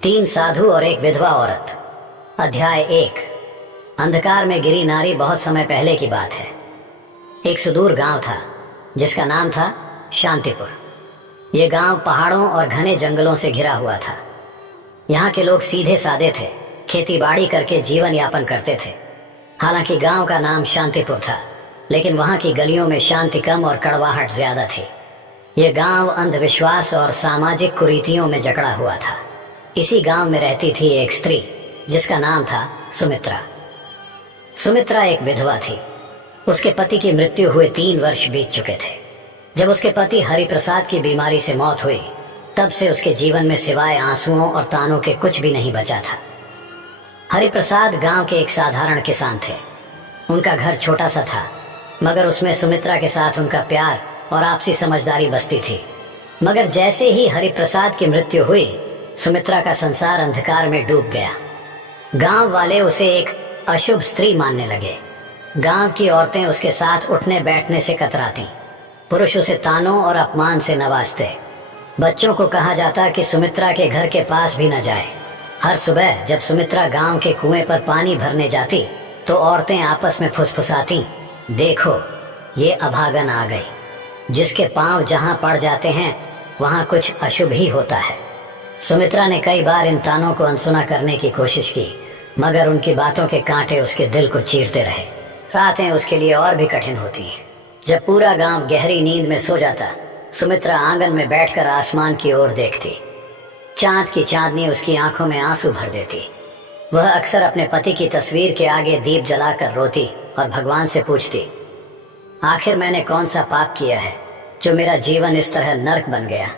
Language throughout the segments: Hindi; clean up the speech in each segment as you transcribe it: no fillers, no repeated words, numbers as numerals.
तीन साधु और एक विधवा औरत। अध्याय 1। अंधकार में गिरी नारी। बहुत समय पहले की बात है। एक सुदूर गांव था जिसका नाम था शांतिपुर। यह गांव पहाड़ों और घने जंगलों से घिरा हुआ था। यहाँ के लोग सीधे सादे थे, खेती बाड़ी करके जीवन यापन करते थे। हालांकि गांव का नाम शांतिपुर था, लेकिन वहाँ की गलियों में शांति कम और कड़वाहट ज्यादा थी। यह गांव अंधविश्वास और सामाजिक कुरीतियों में जकड़ा हुआ था। इसी गांव में रहती थी एक स्त्री जिसका नाम था सुमित्रा। सुमित्रा एक विधवा थी। उसके पति की मृत्यु हुए 3 वर्ष बीत चुके थे। जब उसके पति हरिप्रसाद की बीमारी से मौत हुई, तब से उसके जीवन में सिवाय आंसुओं और तानों के कुछ भी नहीं बचा था। हरिप्रसाद गांव के एक साधारण किसान थे। उनका घर छोटा सा था, मगर उसमें सुमित्रा के साथ उनका प्यार और आपसी समझदारी बसती थी। मगर जैसे ही हरिप्रसाद की मृत्यु हुई, सुमित्रा का संसार अंधकार में डूब गया। गांव वाले उसे एक अशुभ स्त्री मानने लगे। गांव की औरतें उसके साथ उठने बैठने से कतराती। पुरुष उसे तानों और अपमान से नवाजते। बच्चों को कहा जाता कि सुमित्रा के घर के पास भी न जाए। हर सुबह जब सुमित्रा गांव के कुएं पर पानी भरने जाती, तो औरतें आपस में फुसफुसाती, देखो ये अभागन आ गई। जिसके पांव जहां पड़ जाते हैं वहां कुछ अशुभ ही होता है। सुमित्रा ने कई बार इन तानों को अनसुना करने की कोशिश की, मगर उनकी बातों के कांटे उसके दिल को चीरते रहे। रातें उसके लिए और भी कठिन होती। जब पूरा गांव गहरी नींद में सो जाता, सुमित्रा आंगन में बैठकर आसमान की ओर देखती। चांद की चांदनी उसकी आंखों में आंसू भर देती। वह अक्सर अपने पति की तस्वीर के आगे दीप जलाकर रोती और भगवान से पूछती, आखिर मैंने कौन सा पाप किया है जो मेरा जीवन इस तरह नर्क बन गया।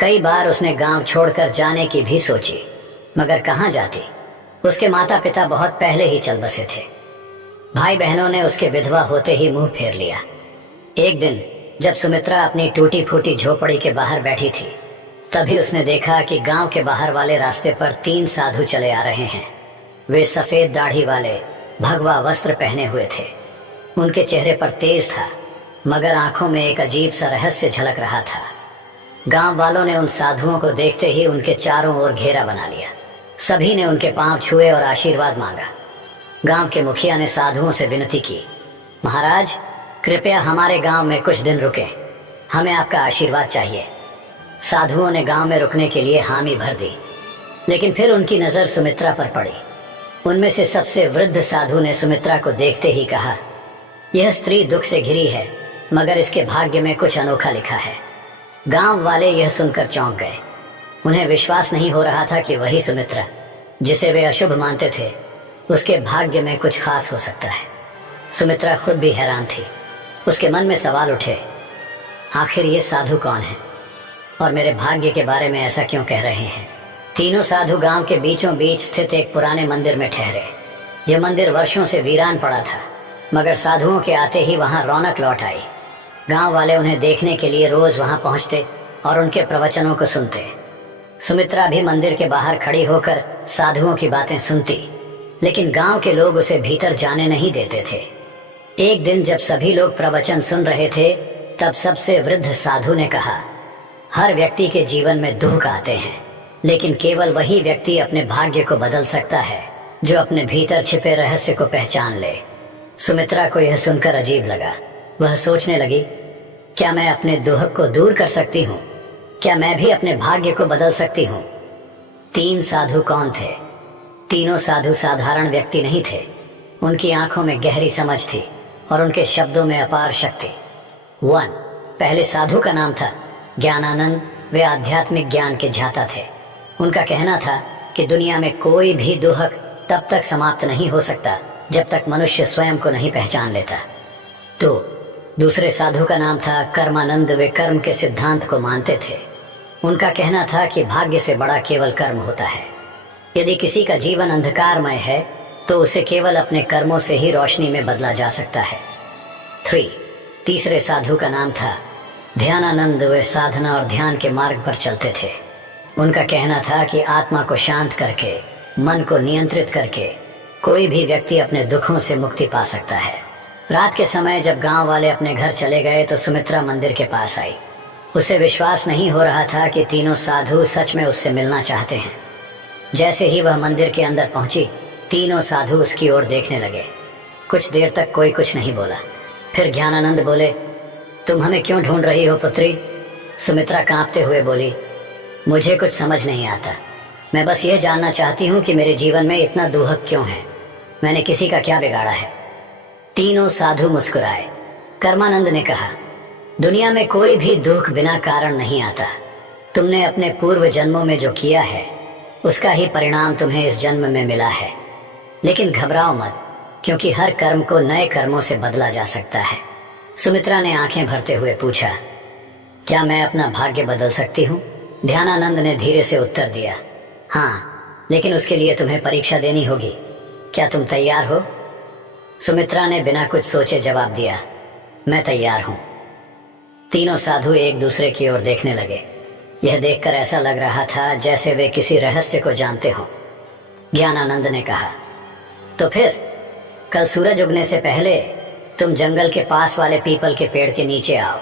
कई बार उसने गांव छोड़कर जाने की भी सोची, मगर कहाँ जाती। उसके माता पिता बहुत पहले ही चल बसे थे। भाई बहनों ने उसके विधवा होते ही मुंह फेर लिया। एक दिन जब सुमित्रा अपनी टूटी फूटी झोपड़ी के बाहर बैठी थी, तभी उसने देखा कि गांव के बाहर वाले रास्ते पर 3 साधु चले आ रहे हैं। वे सफेद दाढ़ी वाले, भगवा वस्त्र पहने हुए थे। उनके चेहरे पर तेज था, मगर आंखों में एक अजीब सा रहस्य झलक रहा था। गांव वालों ने उन साधुओं को देखते ही उनके चारों ओर घेरा बना लिया। सभी ने उनके पांव छुए और आशीर्वाद मांगा। गांव के मुखिया ने साधुओं से विनती की, महाराज कृपया हमारे गांव में कुछ दिन रुकें, हमें आपका आशीर्वाद चाहिए। साधुओं ने गांव में रुकने के लिए हामी भर दी, लेकिन फिर उनकी नजर सुमित्रा पर पड़ी। उनमें से सबसे वृद्ध साधु ने सुमित्रा को देखते ही कहा, यह स्त्री दुख से घिरी है, मगर इसके भाग्य में कुछ अनोखा लिखा है। गांव वाले यह सुनकर चौंक गए। उन्हें विश्वास नहीं हो रहा था कि वही सुमित्रा, जिसे वे अशुभ मानते थे, उसके भाग्य में कुछ खास हो सकता है। सुमित्रा खुद भी हैरान थी। उसके मन में सवाल उठे, आखिर ये साधु कौन है और मेरे भाग्य के बारे में ऐसा क्यों कह रहे हैं। तीनों साधु गांव के बीचों बीच स्थित एक पुराने मंदिर में ठहरे। यह मंदिर वर्षों से वीरान पड़ा था, मगर साधुओं के आते ही वहां रौनक लौट आई। गांव वाले उन्हें देखने के लिए रोज वहां पहुंचते और उनके प्रवचनों को सुनते। सुमित्रा भी मंदिर के बाहर खड़ी होकर साधुओं की बातें सुनती, लेकिन गांव के लोग उसे भीतर जाने नहीं देते थे। एक दिन जब सभी लोग प्रवचन सुन रहे थे, तब सबसे वृद्ध साधु ने कहा, हर व्यक्ति के जीवन में दुख आते हैं, लेकिन केवल वही व्यक्ति अपने भाग्य को बदल सकता है जो अपने भीतर छिपे रहस्य को पहचान ले। सुमित्रा को यह सुनकर अजीब लगा। वह सोचने लगी, क्या मैं अपने दुख को दूर कर सकती हूँ? क्या मैं भी अपने भाग्य को बदल सकती हूँ? 3 साधु कौन थे? तीनों साधु साधारण व्यक्ति नहीं थे। उनकी आंखों में गहरी समझ थी और उनके शब्दों में अपार शक्ति। 1 पहले साधु का नाम था ज्ञानानंद। वे आध्यात्मिक ज्ञान के ज्ञाता थे। उनका कहना था कि दुनिया में कोई भी दुख तब तक समाप्त नहीं हो सकता जब तक मनुष्य स्वयं को नहीं पहचान लेता। 2 दूसरे साधु का नाम था कर्मानंद। वे कर्म के सिद्धांत को मानते थे। उनका कहना था कि भाग्य से बड़ा केवल कर्म होता है। यदि किसी का जीवन अंधकारमय है, तो उसे केवल अपने कर्मों से ही रोशनी में बदला जा सकता है। 3 तीसरे साधु का नाम था ध्यानानंद। वे साधना और ध्यान के मार्ग पर चलते थे। उनका कहना था कि आत्मा को शांत करके, मन को नियंत्रित करके कोई भी व्यक्ति अपने दुखों से मुक्ति पा सकता है। रात के समय जब गांव वाले अपने घर चले गए, तो सुमित्रा मंदिर के पास आई। उसे विश्वास नहीं हो रहा था कि तीनों साधु सच में उससे मिलना चाहते हैं। जैसे ही वह मंदिर के अंदर पहुंची, तीनों साधु उसकी ओर देखने लगे। कुछ देर तक कोई कुछ नहीं बोला। फिर ज्ञानानंद बोले, तुम हमें क्यों ढूंढ रही हो पुत्री? सुमित्रा कांपते हुए बोली, मुझे कुछ समझ नहीं आता। मैं बस ये जानना चाहती हूँ कि मेरे जीवन में इतना दुहक क्यों है। मैंने किसी का क्या बिगाड़ा है? तीनों साधु मुस्कुराए। कर्मानंद ने कहा, दुनिया में कोई भी दुख बिना कारण नहीं आता। तुमने अपने पूर्व जन्मों में जो किया है उसका ही परिणाम तुम्हें इस जन्म में मिला है। लेकिन घबराओ मत, क्योंकि हर कर्म को नए कर्मों से बदला जा सकता है। सुमित्रा ने आंखें भरते हुए पूछा, क्या मैं अपना भाग्य बदल सकती हूँ? ध्यानानंद ने धीरे से उत्तर दिया, हाँ, लेकिन उसके लिए तुम्हें परीक्षा देनी होगी। क्या तुम तैयार हो? सुमित्रा ने बिना कुछ सोचे जवाब दिया, मैं तैयार हूँ। तीनों साधु एक दूसरे की ओर देखने लगे। यह देखकर ऐसा लग रहा था जैसे वे किसी रहस्य को जानते हों। ज्ञानानंद ने कहा, तो फिर कल सूरज उगने से पहले तुम जंगल के पास वाले पीपल के पेड़ के नीचे आओ।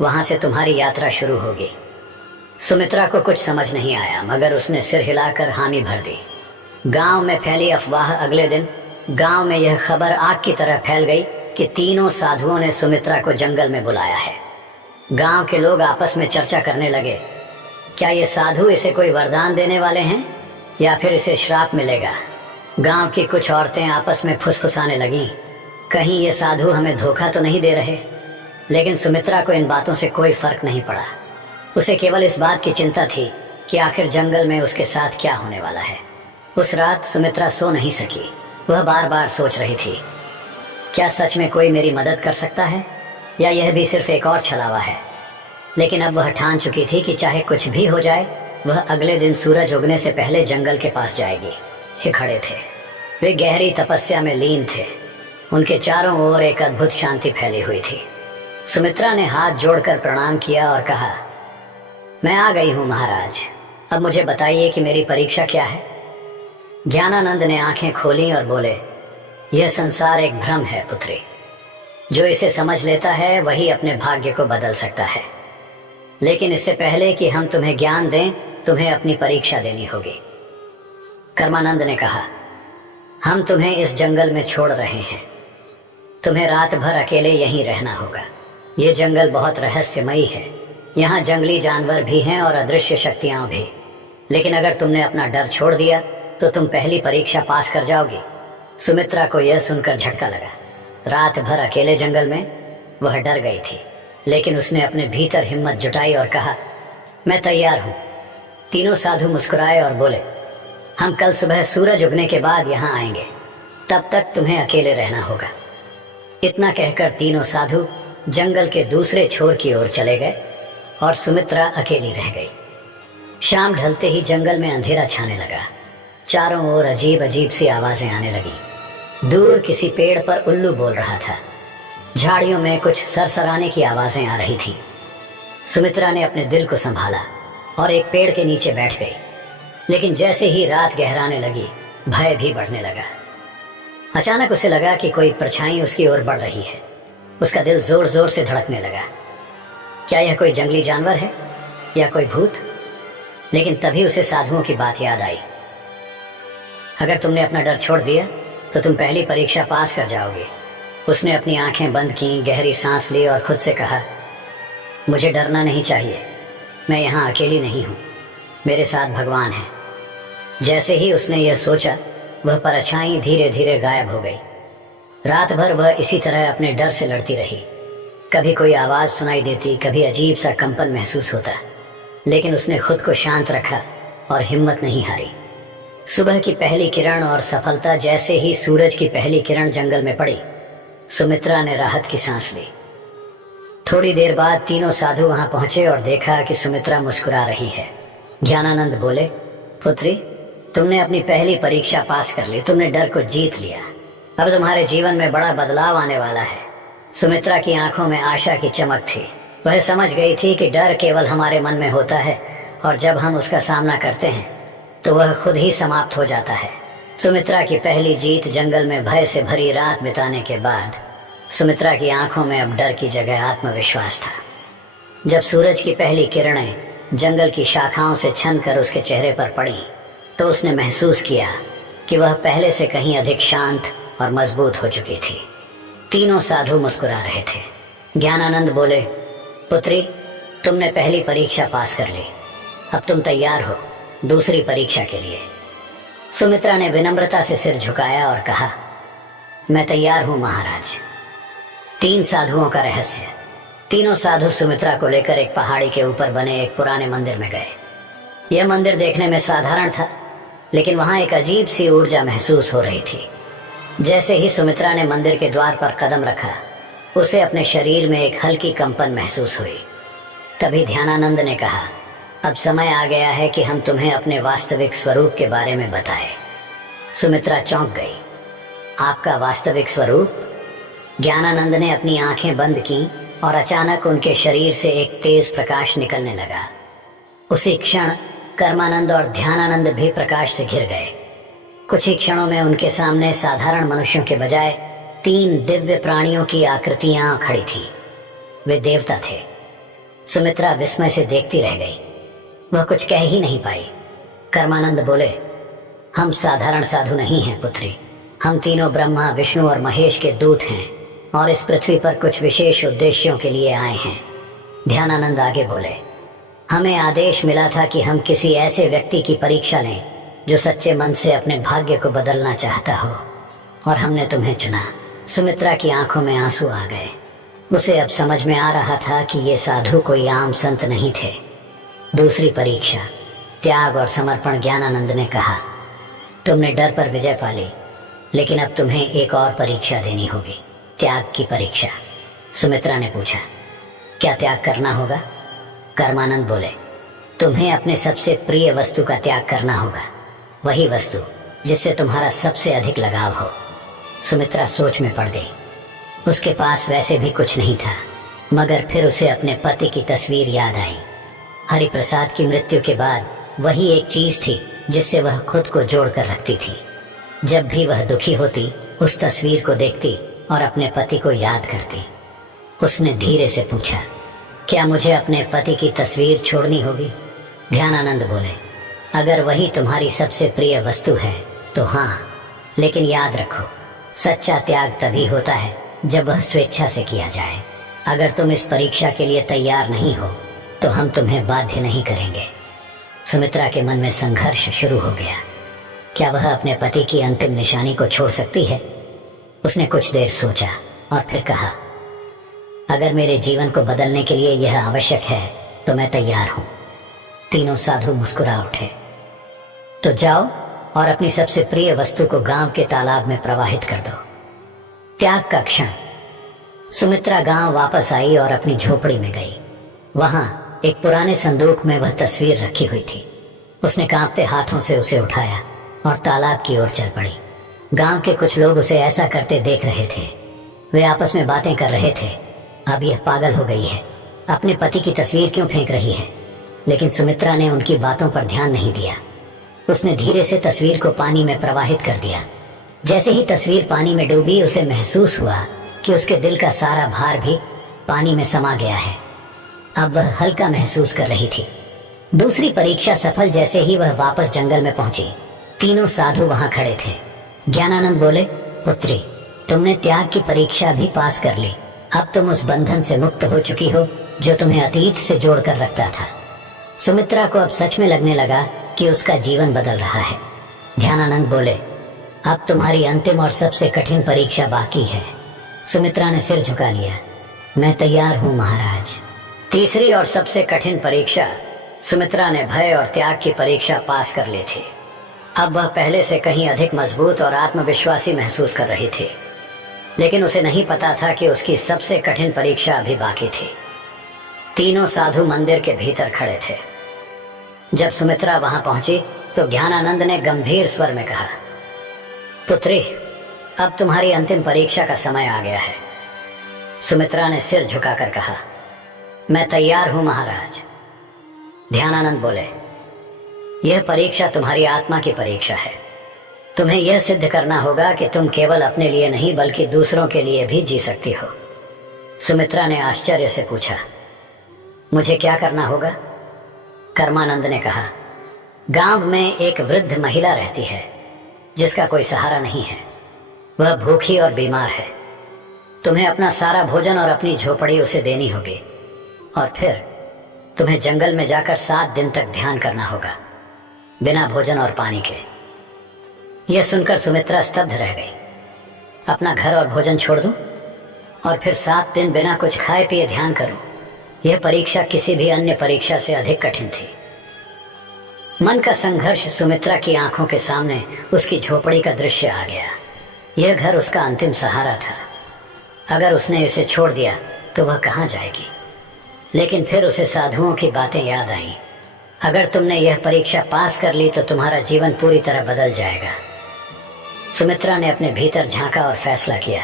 वहां से तुम्हारी यात्रा शुरू होगी। सुमित्रा को कुछ समझ नहीं आया, मगर उसने सिर हिलाकर हामी भर दी। गांव में फैली अफवाह। अगले दिन गांव में यह खबर आग की तरह फैल गई कि तीनों साधुओं ने सुमित्रा को जंगल में बुलाया है। गांव के लोग आपस में चर्चा करने लगे, क्या ये साधु इसे कोई वरदान देने वाले हैं या फिर इसे श्राप मिलेगा? गांव की कुछ औरतें आपस में फुसफुसाने लगीं, कहीं ये साधु हमें धोखा तो नहीं दे रहे। लेकिन सुमित्रा को इन बातों से कोई फर्क नहीं पड़ा। उसे केवल इस बात की चिंता थी कि आखिर जंगल में उसके साथ क्या होने वाला है। उस रात सुमित्रा सो नहीं सकी। वह बार बार सोच रही थी, क्या सच में कोई मेरी मदद कर सकता है या यह भी सिर्फ एक और छलावा है? लेकिन अब वह ठान चुकी थी कि चाहे कुछ भी हो जाए, वह अगले दिन सूरज उगने से पहले जंगल के पास जाएगी। ये खड़े थे, वे गहरी तपस्या में लीन थे। उनके चारों ओर एक अद्भुत शांति फैली हुई थी। सुमित्रा ने हाथ जोड़कर प्रणाम किया और कहा, मैं आ गई हूं महाराज, अब मुझे बताइए कि मेरी परीक्षा क्या है? ज्ञानानंद ने आंखें खोली और बोले, यह संसार एक भ्रम है पुत्री। जो इसे समझ लेता है वही अपने भाग्य को बदल सकता है। लेकिन इससे पहले कि हम तुम्हें ज्ञान दें, तुम्हें अपनी परीक्षा देनी होगी। कर्मानंद ने कहा, हम तुम्हें इस जंगल में छोड़ रहे हैं। तुम्हें रात भर अकेले यहीं रहना होगा। ये जंगल बहुत रहस्यमयी है। यहाँ जंगली जानवर भी हैं और अदृश्य शक्तियां भी। लेकिन अगर तुमने अपना डर छोड़ दिया तो तुम पहली परीक्षा पास कर जाओगी। सुमित्रा को यह सुनकर झटका लगा। रात भर अकेले जंगल में वह डर गई थी, लेकिन उसने अपने भीतर हिम्मत जुटाई और कहा, मैं तैयार हूँ। तीनों साधु मुस्कुराए और बोले, हम कल सुबह सूरज उगने के बाद यहाँ आएंगे, तब तक तुम्हें अकेले रहना होगा। इतना कहकर तीनों साधु जंगल के दूसरे छोर की ओर चले गए और सुमित्रा अकेली रह गई। शाम ढलते ही जंगल में अंधेरा छाने लगा। चारों ओर अजीब अजीब सी आवाजें आने लगी। दूर किसी पेड़ पर उल्लू बोल रहा था। झाड़ियों में कुछ सरसराने की आवाजें आ रही थी। सुमित्रा ने अपने दिल को संभाला और एक पेड़ के नीचे बैठ गई। लेकिन जैसे ही रात गहराने लगी, भय भी बढ़ने लगा। अचानक उसे लगा कि कोई परछाई उसकी ओर बढ़ रही है। उसका दिल जोर जोर से धड़कने लगा। क्या यह कोई जंगली जानवर है या कोई भूत? लेकिन तभी उसे साधुओं की बात याद आई। अगर तुमने अपना डर छोड़ दिया तो तुम पहली परीक्षा पास कर जाओगे। उसने अपनी आंखें बंद की, गहरी सांस ली और खुद से कहा, मुझे डरना नहीं चाहिए। मैं यहाँ अकेली नहीं हूँ, मेरे साथ भगवान है। जैसे ही उसने यह सोचा, वह परछाई धीरे धीरे गायब हो गई। रात भर वह इसी तरह अपने डर से लड़ती रही। कभी कोई आवाज सुनाई देती, कभी अजीब सा कंपन महसूस होता, लेकिन उसने खुद को शांत रखा और हिम्मत नहीं हारी। सुबह की पहली किरण और सफलता जैसे ही सूरज की पहली किरण जंगल में पड़ी, सुमित्रा ने राहत की सांस ली। थोड़ी देर बाद तीनों साधु वहां पहुंचे और देखा कि सुमित्रा मुस्कुरा रही है। ज्ञानानंद बोले, पुत्री, तुमने अपनी पहली परीक्षा पास कर ली। तुमने डर को जीत लिया। अब तुम्हारे जीवन में बड़ा बदलाव आने वाला है। सुमित्रा की आंखों में आशा की चमक थी। वह समझ गई थी कि डर केवल हमारे मन में होता है और जब हम उसका सामना करते हैं तो वह खुद ही समाप्त हो जाता है। सुमित्रा की पहली जीत जंगल में भय से भरी रात बिताने के बाद सुमित्रा की आंखों में अब डर की जगह आत्मविश्वास था। जब सूरज की पहली किरणें जंगल की शाखाओं से छन कर उसके चेहरे पर पड़ी तो उसने महसूस किया कि वह पहले से कहीं अधिक शांत और मजबूत हो चुकी थी। तीनों साधु मुस्कुरा रहे थे। ज्ञानानंद बोले, पुत्री, तुमने पहली परीक्षा पास कर ली, अब तुम तैयार हो दूसरी परीक्षा के लिए। सुमित्रा ने विनम्रता से सिर झुकाया और कहा, मैं तैयार हूं महाराज। 3 साधुओं का रहस्य। तीनों साधु सुमित्रा को लेकर एक पहाड़ी के ऊपर बने एक पुराने मंदिर में गए। यह मंदिर देखने में साधारण था, लेकिन वहां एक अजीब सी ऊर्जा महसूस हो रही थी। जैसे ही सुमित्रा ने मंदिर के द्वार पर कदम रखा, उसे अपने शरीर में एक हल्की कंपन महसूस हुई। तभी ध्यानानंद ने कहा, अब समय आ गया है कि हम तुम्हें अपने वास्तविक स्वरूप के बारे में बताएं। सुमित्रा चौंक गई। आपका वास्तविक स्वरूप? ज्ञानानंद ने अपनी आंखें बंद की और अचानक उनके शरीर से एक तेज प्रकाश निकलने लगा। उसी क्षण कर्मानंद और ध्यानानंद भी प्रकाश से घिर गए। कुछ ही क्षणों में उनके सामने साधारण मनुष्यों के बजाय 3 दिव्य प्राणियों की आकृतियां खड़ी थीं। वे देवता थे। सुमित्रा विस्मय से देखती रह गई। वह कुछ कह ही नहीं पाई। कर्मानंद बोले, हम साधारण साधु नहीं हैं पुत्री, हम तीनों ब्रह्मा, विष्णु और महेश के दूत हैं और इस पृथ्वी पर कुछ विशेष उद्देश्यों के लिए आए हैं। ध्यानानंद आगे बोले, हमें आदेश मिला था कि हम किसी ऐसे व्यक्ति की परीक्षा लें जो सच्चे मन से अपने भाग्य को बदलना चाहता हो, और हमने तुम्हें चुना। सुमित्रा की आंखों में आंसू आ गए। उसे अब समझ में आ रहा था कि ये साधु कोई आम संत नहीं थे। दूसरी परीक्षा, त्याग और समर्पण। ज्ञानानंद ने कहा, तुमने डर पर विजय पा ली, लेकिन अब तुम्हें एक और परीक्षा देनी होगी, त्याग की परीक्षा। सुमित्रा ने पूछा, क्या त्याग करना होगा? कर्मानंद बोले, तुम्हें अपने सबसे प्रिय वस्तु का त्याग करना होगा, वही वस्तु जिससे तुम्हारा सबसे अधिक लगाव हो। सुमित्रा सोच में पड़ गई। उसके पास वैसे भी कुछ नहीं था, मगर फिर उसे अपने पति की तस्वीर याद आई। हरिप्रसाद की मृत्यु के बाद वही एक चीज थी जिससे वह खुद को जोड़ कर रखती थी। जब भी वह दुखी होती, उस तस्वीर को देखती और अपने पति को याद करती। उसने धीरे से पूछा, क्या मुझे अपने पति की तस्वीर छोड़नी होगी? ध्यानानंद बोले, अगर वही तुम्हारी सबसे प्रिय वस्तु है तो हाँ, लेकिन याद रखो, सच्चा त्याग तभी होता है जब वह स्वेच्छा से किया जाए। अगर तुम इस परीक्षा के लिए तैयार नहीं हो तो हम तुम्हें बाध्य नहीं करेंगे। सुमित्रा के मन में संघर्ष शुरू हो गया। क्या वह अपने पति की अंतिम निशानी को छोड़ सकती है? उसने कुछ देर सोचा और फिर कहा, अगर मेरे जीवन को बदलने के लिए यह आवश्यक है तो मैं तैयार हूं। तीनों साधु मुस्कुरा उठे। तो जाओ और अपनी सबसे प्रिय वस्तु को गांव के तालाब में प्रवाहित कर दो। त्याग का क्षण। सुमित्रा गांव वापस आई और अपनी झोपड़ी में गई। वहां एक पुराने संदूक में वह तस्वीर रखी हुई थी। उसने कांपते हाथों से उसे उठाया और तालाब की ओर चल पड़ी। गांव के कुछ लोग उसे ऐसा करते देख रहे थे। वे आपस में बातें कर रहे थे, अब यह पागल हो गई है, अपने पति की तस्वीर क्यों फेंक रही है? लेकिन सुमित्रा ने उनकी बातों पर ध्यान नहीं दिया। उसने धीरे से तस्वीर को पानी में प्रवाहित कर दिया। जैसे ही तस्वीर पानी में डूबी, उसे महसूस हुआ कि उसके दिल का सारा भार भी पानी में समा गया है। अब वह हल्का महसूस कर रही थी। दूसरी परीक्षा सफल जैसे ही वह वापस जंगल में पहुंची, तीनों साधु वहां खड़े थे। ज्ञानानंद बोले, पुत्री, तुमने त्याग की परीक्षा भी पास कर ली। अब तुम उस बंधन से मुक्त हो चुकी हो जो तुम्हें अतीत से जोड़कर रखता था। सुमित्रा को अब सच में लगने लगा कि उसका जीवन बदल रहा है। ध्यानानंद बोले, अब तुम्हारी अंतिम और सबसे कठिन परीक्षा बाकी है। सुमित्रा ने सिर झुका लिया। मैं तैयार हूं महाराज। तीसरी और सबसे कठिन परीक्षा। सुमित्रा ने भय और त्याग की परीक्षा पास कर ली थी। अब वह पहले से कहीं अधिक मजबूत और आत्मविश्वासी महसूस कर रही थी, लेकिन उसे नहीं पता था कि उसकी सबसे कठिन परीक्षा अभी बाकी थी। तीनों साधु मंदिर के भीतर खड़े थे। जब सुमित्रा वहां पहुंची तो ज्ञानानंद ने गंभीर स्वर में कहा, पुत्री, अब तुम्हारी अंतिम परीक्षा का समय आ गया है। सुमित्रा ने सिर झुकाकर कहा, मैं तैयार हूं महाराज। ध्यानानंद बोले, यह परीक्षा तुम्हारी आत्मा की परीक्षा है। तुम्हें यह सिद्ध करना होगा कि तुम केवल अपने लिए नहीं बल्कि दूसरों के लिए भी जी सकती हो। सुमित्रा ने आश्चर्य से पूछा, मुझे क्या करना होगा? कर्मानंद ने कहा, गांव में एक वृद्ध महिला रहती है जिसका कोई सहारा नहीं है। वह भूखी और बीमार है। तुम्हें अपना सारा भोजन और अपनी झोपड़ी उसे देनी होगी और फिर तुम्हें जंगल में जाकर 7 दिन तक ध्यान करना होगा, बिना भोजन और पानी के। यह सुनकर सुमित्रा स्तब्ध रह गई। अपना घर और भोजन छोड़ दूं और फिर 7 दिन बिना कुछ खाए पिए ध्यान करूं? यह परीक्षा किसी भी अन्य परीक्षा से अधिक कठिन थी। मन का संघर्ष सुमित्रा की आंखों के सामने उसकी झोपड़ी का दृश्य आ गया। यह घर उसका अंतिम सहारा था। अगर उसने इसे छोड़ दिया तो वह कहां जाएगी? लेकिन फिर उसे साधुओं की बातें याद आईं। अगर तुमने यह परीक्षा पास कर ली तो तुम्हारा जीवन पूरी तरह बदल जाएगा। सुमित्रा ने अपने भीतर झांका और फैसला किया,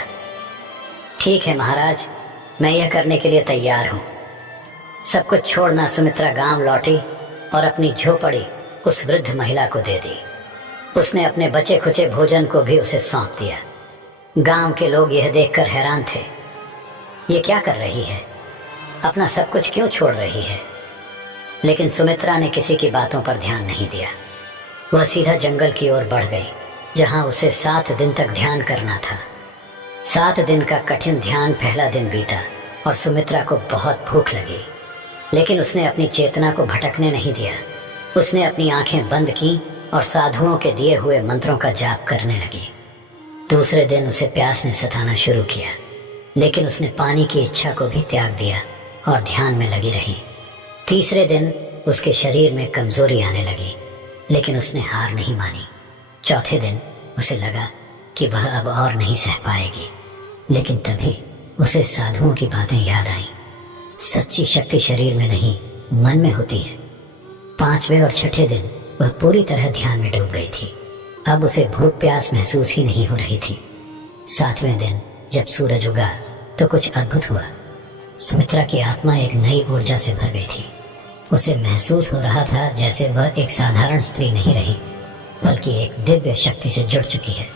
ठीक है महाराज, मैं यह करने के लिए तैयार हूं। सब कुछ छोड़ना सुमित्रा गांव लौटी और अपनी झोपड़ी उस वृद्ध महिला को दे दी। उसने अपने बचे खुचे भोजन को भी उसे सौंप दिया। गांव के लोग यह देखकर हैरान थे। ये क्या कर रही है? अपना सब कुछ क्यों छोड़ रही है? लेकिन सुमित्रा ने किसी की बातों पर ध्यान नहीं दिया। वह सीधा जंगल की ओर बढ़ गई, जहां उसे 7 दिन तक ध्यान करना था। 7 दिन का कठिन ध्यान पहला दिन बीता और सुमित्रा को बहुत भूख लगी, लेकिन उसने अपनी चेतना को भटकने नहीं दिया। उसने अपनी आंखें बंद की और साधुओं के दिए हुए मंत्रों का जाप करने लगी। दूसरे दिन उसे प्यास ने सताना शुरू किया, लेकिन उसने पानी की इच्छा को भी त्याग दिया और ध्यान में लगी रही। तीसरे दिन उसके शरीर में कमजोरी आने लगी, लेकिन उसने हार नहीं मानी। चौथे दिन उसे लगा कि वह अब और नहीं सह पाएगी, लेकिन तभी उसे साधुओं की बातें याद आईं। सच्ची शक्ति शरीर में नहीं, मन में होती है। 5वें और 6ठे दिन वह पूरी तरह ध्यान में डूब गई थी। अब उसे भूख प्यास महसूस ही नहीं हो रही थी। 7वें दिन जब सूरज उगा तो कुछ अद्भुत हुआ। सुमित्रा की आत्मा एक नई ऊर्जा से भर गई थी। उसे महसूस हो रहा था जैसे वह एक साधारण स्त्री नहीं रही, बल्कि एक दिव्य शक्ति से जुड़ चुकी है।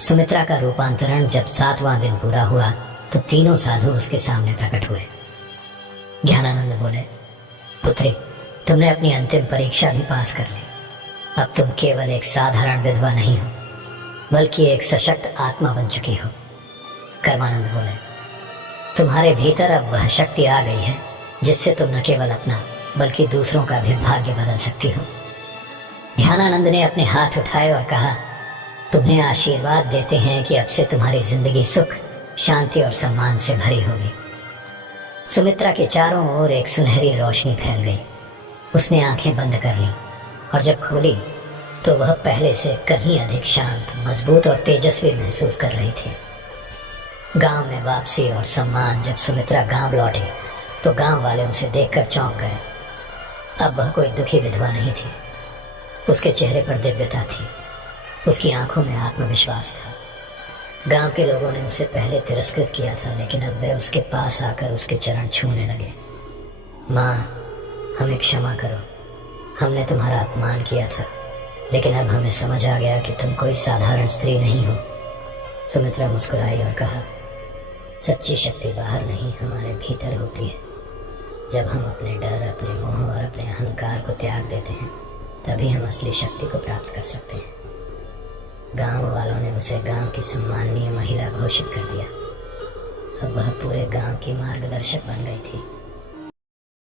सुमित्रा का रूपांतरण जब 7वां दिन पूरा हुआ तो तीनों साधु उसके सामने प्रकट हुए। ज्ञानानंद बोले, पुत्री, तुमने अपनी अंतिम परीक्षा भी पास कर ली। अब तुम केवल एक साधारण विधवा नहीं हो, बल्कि एक सशक्त आत्मा बन चुकी हो। कर्मानंद बोले, तुम्हारे भीतर अब वह शक्ति आ गई है जिससे तुम न केवल अपना बल्कि दूसरों का भी भाग्य बदल सकती हो। ध्यानानंद ने अपने हाथ उठाए और कहा, तुम्हें आशीर्वाद देते हैं कि अब से तुम्हारी जिंदगी सुख, शांति और सम्मान से भरी होगी। सुमित्रा के चारों ओर एक सुनहरी रोशनी फैल गई। उसने आंखें बंद कर लीं और जब खोली तो वह पहले से कहीं अधिक शांत, मजबूत और तेजस्वी महसूस कर रही थी। गांव में वापसी और सम्मान। जब सुमित्रा गांव लौटी तो गांव वाले उसे देखकर चौंक गए। अब वह कोई दुखी विधवा नहीं थी। उसके चेहरे पर दिव्यता थी, उसकी आंखों में आत्मविश्वास था। गांव के लोगों ने उसे पहले तिरस्कृत किया था, लेकिन अब वे उसके पास आकर उसके चरण छूने लगे। माँ, हमें क्षमा करो, हमने तुम्हारा अपमान किया था, लेकिन अब हमें समझ आ गया कि तुम कोई साधारण स्त्री नहीं हो। सुमित्रा मुस्कुराई और कहा, सच्ची शक्ति बाहर नहीं, हमारे भीतर होती है। जब हम अपने डर, अपने मोह और अपने अहंकार को त्याग देते हैं, तभी हम असली शक्ति को प्राप्त कर सकते हैं। गांव वालों ने उसे गांव की सम्माननीय महिला घोषित कर दिया। अब वह पूरे गांव की मार्गदर्शक बन गई थी।